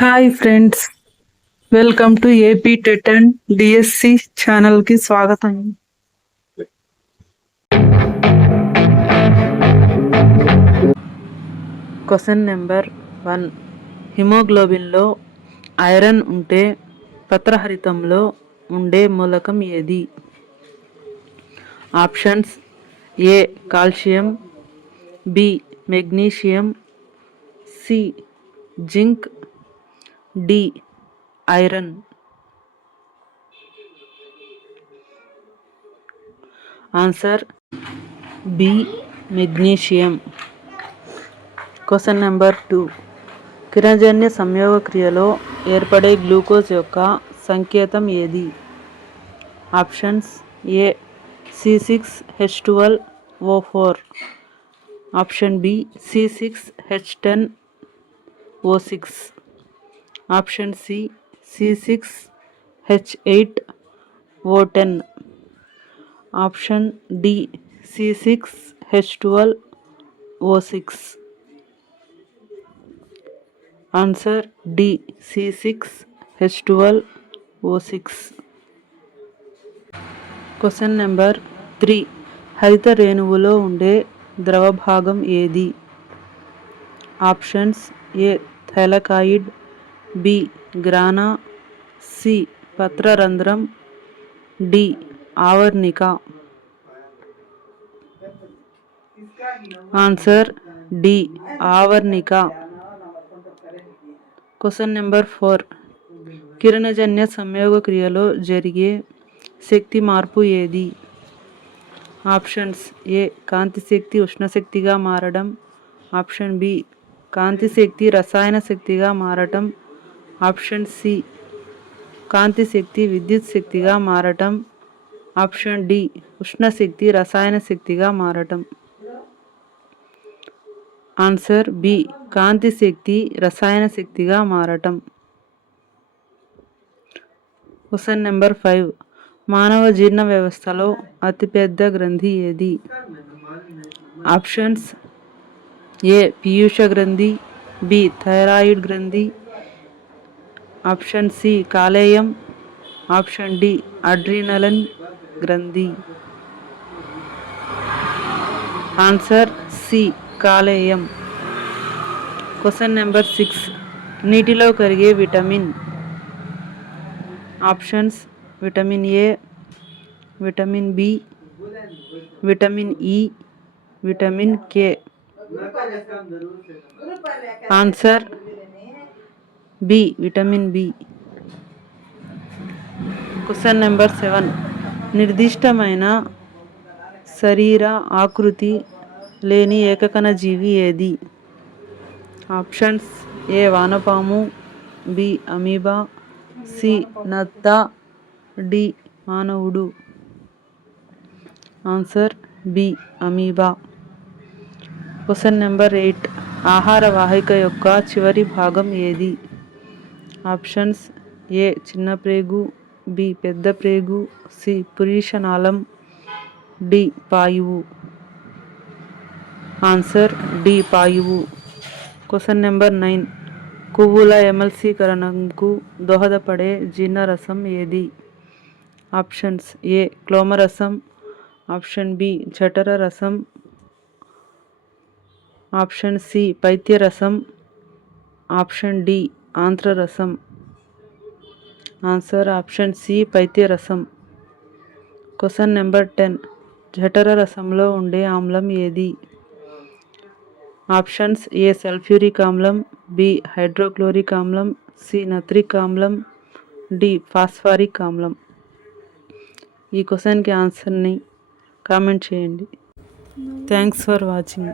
Hi friends, welcome to AP TET and DSC ఛానల్కి స్వాగతం. Question number 1. హిమోగ్లోబిన్లో iron ఉంటే పత్రహరితంలో ఉండే మూలకం ఏది? Options: A calcium, B magnesium, C zinc, D iron. Answer B magnesium. Question number 2. కిరణజన్య సంయోగ క్రియలో ఏర్పడే గ్లూకోజ్ యొక్క సంకేతం ఏది? Options: A C6H12O4, option B C6H10O6, option C C6H8O10, option D C6H12O6. Answer D C6H12O6. Question number 3. హరిత రేణువులో ఉండే ద్రవ భాగం ఏది? Options: A thylakoid, B grana, C పత్రరంధ్రం, డి ఆవర్ణిక. ఆన్సర్ డి ఆవర్ణిక. Question number 4. కిరణజన్య సంయోగ క్రియలో జరిగే శక్తి మార్పు ఏది? ఆప్షన్స్: ఏ కాంతి శక్తి ఉష్ణశక్తిగా మారడం, ఆప్షన్ బి కాంతి శక్తి రసాయన శక్తిగా మారటం, ఆప్షన్ సి కాంతి శక్తి విద్యుత్ శక్తిగా మారటం, ఆప్షన్ డి ఉష్ణశక్తి రసాయన శక్తిగా మారటం. ఆన్సర్ బి కాంతి శక్తి రసాయన శక్తిగా మారటం. Question number 5. మానవ జీర్ణ వ్యవస్థలో అతిపెద్ద గ్రంథి ఏది? ఆప్షన్స్: ఏ పీయూష గ్రంథి, బి థైరాయిడ్ గ్రంథి, ఆప్షన్ సి కాలేయం, ఆప్షన్ డి అడ్రినలిన్ గ్రంథి. ఆన్సర్ సి కాలేయం. Question number 6. నీటిలో కరిగే vitamin. Options: vitamin A, vitamin B, vitamin E, vitamin K. Answer B vitamin B. Question number 7. నిర్దిష్టమైన శరీర ఆకృతి లేని ఏకకణ జీవి ఏది? ఆప్షన్స్: ఏ వానపాము, బి అమీబా, సి నత్త, డి మానవుడు. Answer B amoeba. Question number 8. ఆహార వాహిక యొక్క చివరి భాగం ఏది? ఆప్షన్స్: ఏ చిన్న ప్రేగు, బి పెద్ద ప్రేగు, సి పురీషనాళం, డి పాయువు. ఆన్సర్ డి పాయువు. Question number 9. కొవ్వుల ఎమల్సీకరణకు దోహదపడే జీర్ణరసం ఏది? ఆప్షన్స్: ఏ క్లోమరసం, ఆప్షన్ బి జఠర రసం, ఆప్షన్ సి పైత్యరసం, ఆప్షన్ డి ఆంత్రరసం. ఆన్సర్ ఆప్షన్ సి పైత్యరసం. Question number 10. జఠర రసంలో ఉండే ఆమ్లం ఏది? ఆప్షన్స్: ఏ సల్ఫ్యూరిక్ ఆమ్లం, బి హైడ్రోక్లోరిక్ ఆమ్లం, సి నత్రిక్ ఆమ్లం, డి ఫాస్ఫారిక్ ఆమ్లం. ఈ క్వశ్చన్కి ఆన్సర్ని కామెంట్ చేయండి. Thanks for watching.